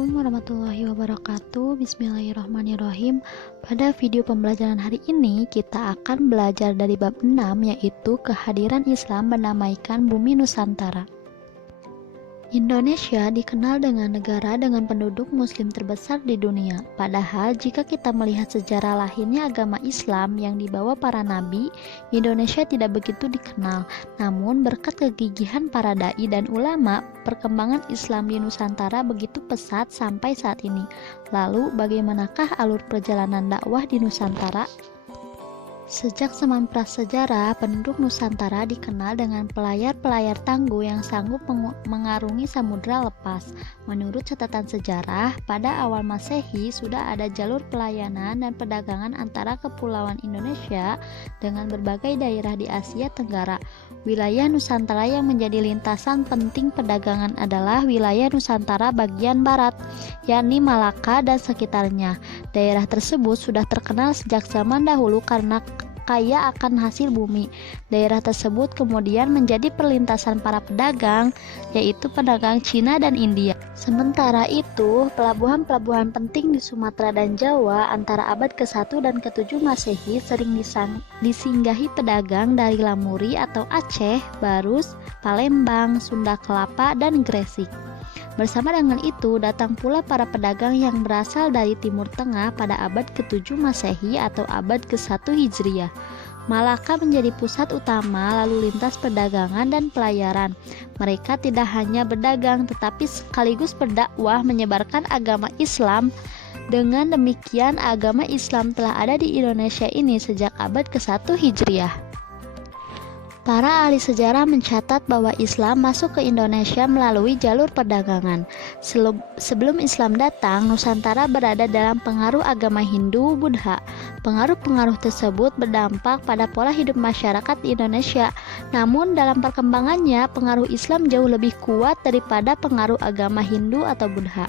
Assalamualaikum warahmatullahi wabarakatuh. Bismillahirrahmanirrahim. Pada video pembelajaran hari ini kita akan belajar dari bab 6, yaitu kehadiran Islam mendamaikan bumi Nusantara. Indonesia dikenal dengan negara dengan penduduk muslim terbesar di dunia. Padahal jika kita melihat sejarah lahirnya agama Islam yang dibawa para nabi, Indonesia tidak begitu dikenal. Namun berkat kegigihan para dai dan ulama, perkembangan Islam di Nusantara begitu pesat sampai saat ini. Lalu bagaimanakah alur perjalanan dakwah di Nusantara? Sejak zaman prasejarah, penduduk Nusantara dikenal dengan pelayar-pelayar tangguh yang sanggup mengarungi samudra lepas. Menurut catatan sejarah, pada awal Masehi sudah ada jalur pelayanan dan perdagangan antara kepulauan Indonesia dengan berbagai daerah di Asia Tenggara. Wilayah Nusantara yang menjadi lintasan penting perdagangan adalah wilayah Nusantara bagian barat, yakni Malaka dan sekitarnya. Daerah tersebut sudah terkenal sejak zaman dahulu karena kaya akan hasil bumi. Daerah tersebut kemudian menjadi perlintasan para pedagang, yaitu pedagang Cina dan India. Sementara itu, pelabuhan-pelabuhan penting di Sumatera dan Jawa antara abad ke-1 dan ke-7 Masehi sering disinggahi pedagang dari Lamuri atau Aceh, Barus, Palembang, Sunda Kelapa, dan Gresik. Bersama dengan itu, datang pula para pedagang yang berasal dari Timur Tengah pada abad ke-7 Masehi atau abad ke-1 Hijriah. Malaka menjadi pusat utama lalu lintas perdagangan dan pelayaran. Mereka tidak hanya berdagang tetapi sekaligus berdakwah menyebarkan agama Islam. Dengan demikian, agama Islam telah ada di Indonesia ini sejak abad ke-1 Hijriah. Para ahli sejarah mencatat bahwa Islam masuk ke Indonesia melalui jalur perdagangan. Sebelum Islam datang, Nusantara berada dalam pengaruh agama Hindu, Buddha. Pengaruh-pengaruh tersebut berdampak pada pola hidup masyarakat di Indonesia. Namun dalam perkembangannya, pengaruh Islam jauh lebih kuat daripada pengaruh agama Hindu atau Buddha.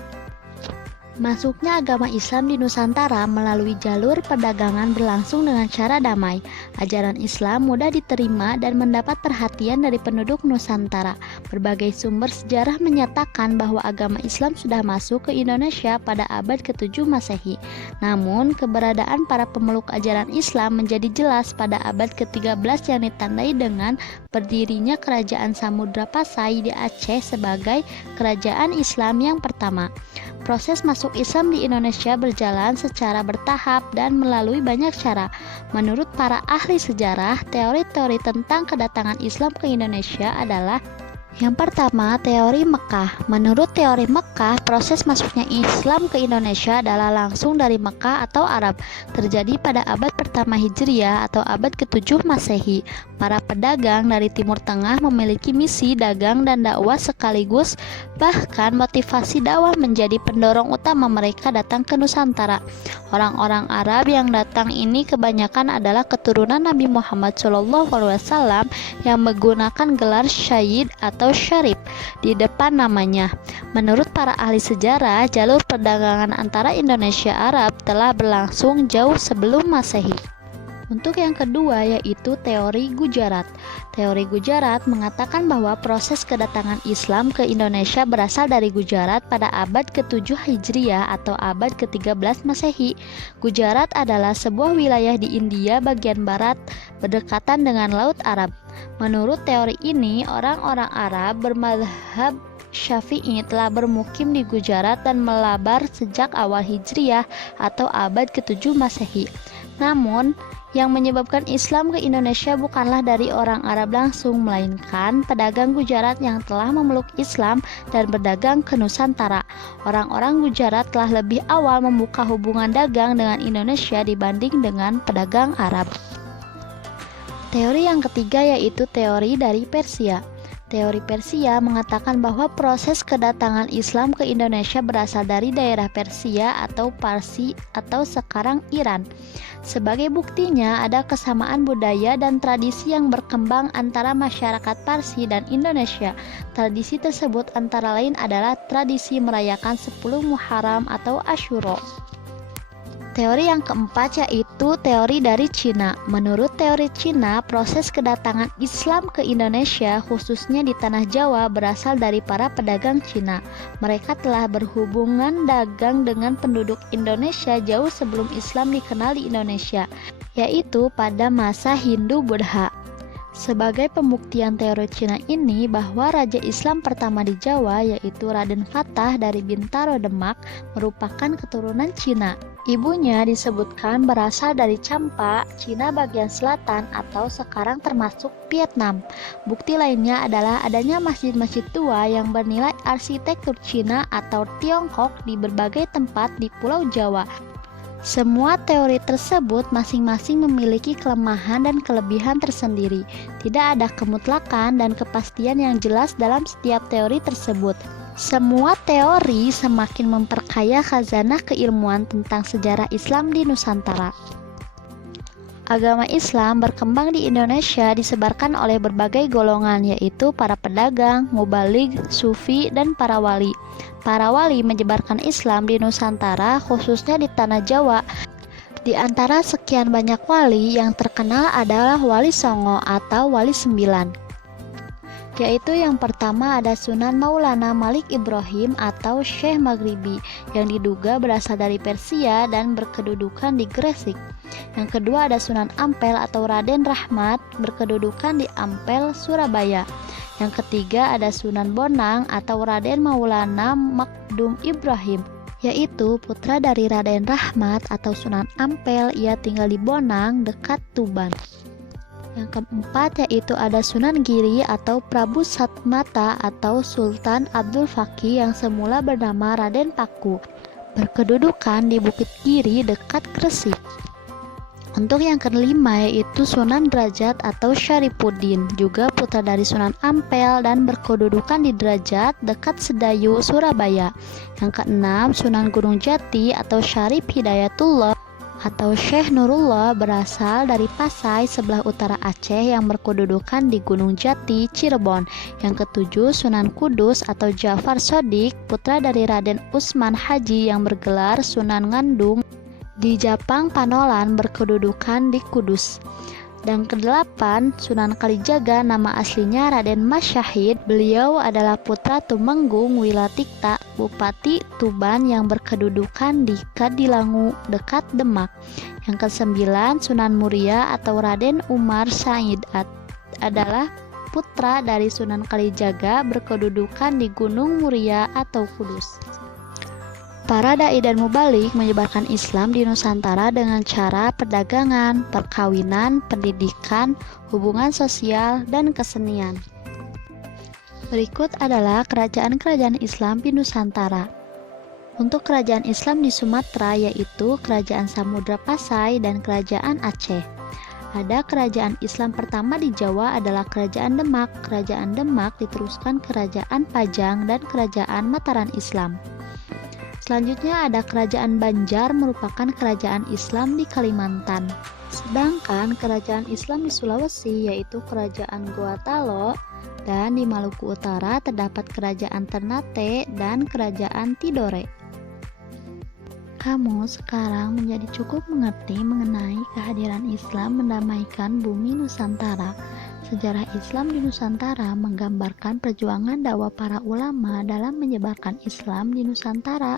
Masuknya agama Islam di Nusantara melalui jalur perdagangan berlangsung dengan cara damai. Ajaran Islam mudah diterima dan mendapat perhatian dari penduduk Nusantara. Berbagai sumber sejarah menyatakan bahwa agama Islam sudah masuk ke Indonesia pada abad ke-7 Masehi. Namun, keberadaan para pemeluk ajaran Islam menjadi jelas pada abad ke-13 yang ditandai dengan berdirinya Kerajaan Samudra Pasai di Aceh sebagai kerajaan Islam yang pertama. Proses masuk Islam di Indonesia berjalan secara bertahap dan melalui banyak cara. Menurut para ahli sejarah, teori-teori tentang kedatangan Islam ke Indonesia adalah: yang pertama, teori Mekah. Menurut teori Mekah, proses masuknya Islam ke Indonesia adalah langsung dari Mekah atau Arab, terjadi pada abad pertama Hijriah atau abad ke-7 Masehi. Para pedagang dari Timur Tengah memiliki misi dagang dan dakwah sekaligus, bahkan motivasi dakwah menjadi pendorong utama mereka datang ke Nusantara. Orang-orang Arab yang datang ini kebanyakan adalah keturunan Nabi Muhammad SAW yang menggunakan gelar Syed atau Syarif di depan namanya. Menurut para ahli sejarah, jalur perdagangan antara Indonesia Arab telah berlangsung jauh sebelum Masehi. Untuk yang kedua, yaitu teori Gujarat. Teori Gujarat mengatakan bahwa proses kedatangan Islam ke Indonesia berasal dari Gujarat pada abad ke-7 Hijriah atau abad ke-13 Masehi. Gujarat adalah sebuah wilayah di India bagian barat berdekatan dengan Laut Arab. Menurut teori ini, orang-orang Arab bermadzhab Syafi'i telah bermukim di Gujarat dan melabar sejak awal Hijriah atau abad ke-7 Masehi. Namun, yang menyebabkan Islam ke Indonesia bukanlah dari orang Arab langsung, melainkan pedagang Gujarat yang telah memeluk Islam dan berdagang ke Nusantara. Orang-orang Gujarat telah lebih awal membuka hubungan dagang dengan Indonesia dibanding dengan pedagang Arab. Teori yang ketiga yaitu teori dari Persia. Teori Persia mengatakan bahwa proses kedatangan Islam ke Indonesia berasal dari daerah Persia atau Parsi atau sekarang Iran. Sebagai buktinya, ada kesamaan budaya dan tradisi yang berkembang antara masyarakat Parsi dan Indonesia. Tradisi tersebut antara lain adalah tradisi merayakan 10 Muharram atau Asyura. Teori yang keempat yaitu teori dari Cina. Menurut teori Cina, proses kedatangan Islam ke Indonesia, khususnya di Tanah Jawa, berasal dari para pedagang Cina. Mereka telah berhubungan dagang dengan penduduk Indonesia jauh sebelum Islam dikenal di Indonesia, yaitu pada masa Hindu-Buddha. Sebagai pembuktian teori Cina ini bahwa Raja Islam pertama di Jawa, yaitu Raden Fatah dari Bintaro Demak, merupakan keturunan Cina. Ibunya disebutkan berasal dari Champa, Cina bagian selatan atau sekarang termasuk Vietnam. Bukti lainnya adalah adanya masjid-masjid tua yang bernilai arsitektur Cina atau Tiongkok di berbagai tempat di Pulau Jawa. Semua teori tersebut masing-masing memiliki kelemahan dan kelebihan tersendiri. Tidak ada kemutlakan dan kepastian yang jelas dalam setiap teori tersebut. Semua teori semakin memperkaya khazanah keilmuan tentang sejarah Islam di Nusantara. Agama Islam berkembang di Indonesia disebarkan oleh berbagai golongan, yaitu para pedagang, mubaligh, sufi, dan para wali. Para wali menyebarkan Islam di Nusantara, khususnya di Tanah Jawa. Di antara sekian banyak wali, yang terkenal adalah Wali Songo atau Wali Sembilan, yaitu yang pertama ada Sunan Maulana Malik Ibrahim atau Syekh Maghribi, yang diduga berasal dari Persia dan berkedudukan di Gresik. Yang kedua ada Sunan Ampel atau Raden Rahmat, berkedudukan di Ampel, Surabaya. Yang ketiga ada Sunan Bonang atau Raden Maulana Makdum Ibrahim, yaitu putra dari Raden Rahmat atau Sunan Ampel. Ia tinggal di Bonang, dekat Tuban. Yang keempat yaitu ada Sunan Giri atau Prabu Satmata atau Sultan Abdul Fakih yang semula bernama Raden Paku, berkedudukan di Bukit Giri dekat Gresik. Untuk yang kelima yaitu Sunan Derajat atau Syarifuddin, juga putra dari Sunan Ampel dan berkedudukan di Derajat dekat Sedayu, Surabaya. Yang keenam Sunan Gunung Jati atau Syarif Hidayatullah atau Syekh Nurullah, berasal dari Pasai sebelah utara Aceh yang berkedudukan di Gunung Jati, Cirebon. Yang ketujuh Sunan Kudus atau Ja'far Shodiq, putra dari Raden Utsman Haji yang bergelar Sunan Ngandung di Japang Panolan, berkedudukan di Kudus. Dan kedelapan Sunan Kalijaga, nama aslinya Raden Mas Syahid. Beliau adalah putra Tumenggung Wilatikta, Bupati Tuban yang berkedudukan di Kadilangu dekat Demak. Yang kesembilan Sunan Muria atau Raden Umar Said adalah putra dari Sunan Kalijaga, berkedudukan di Gunung Muria atau Kudus. Para dai dan mubalik menyebarkan Islam di Nusantara dengan cara perdagangan, perkawinan, pendidikan, hubungan sosial, dan kesenian. Berikut adalah kerajaan-kerajaan Islam di Nusantara. Untuk kerajaan Islam di Sumatera yaitu Kerajaan Samudra Pasai dan Kerajaan Aceh. Ada kerajaan Islam pertama di Jawa adalah Kerajaan Demak. Kerajaan Demak diteruskan Kerajaan Pajang dan Kerajaan Mataram Islam. Selanjutnya ada Kerajaan Banjar, merupakan kerajaan Islam di Kalimantan. Sedangkan kerajaan Islam di Sulawesi yaitu Kerajaan Gorontalo, dan di Maluku Utara terdapat Kerajaan Ternate dan Kerajaan Tidore. Kamu sekarang menjadi cukup mengerti mengenai kehadiran Islam mendamaikan bumi Nusantara. Sejarah Islam di Nusantara menggambarkan perjuangan dakwah para ulama dalam menyebarkan Islam di Nusantara.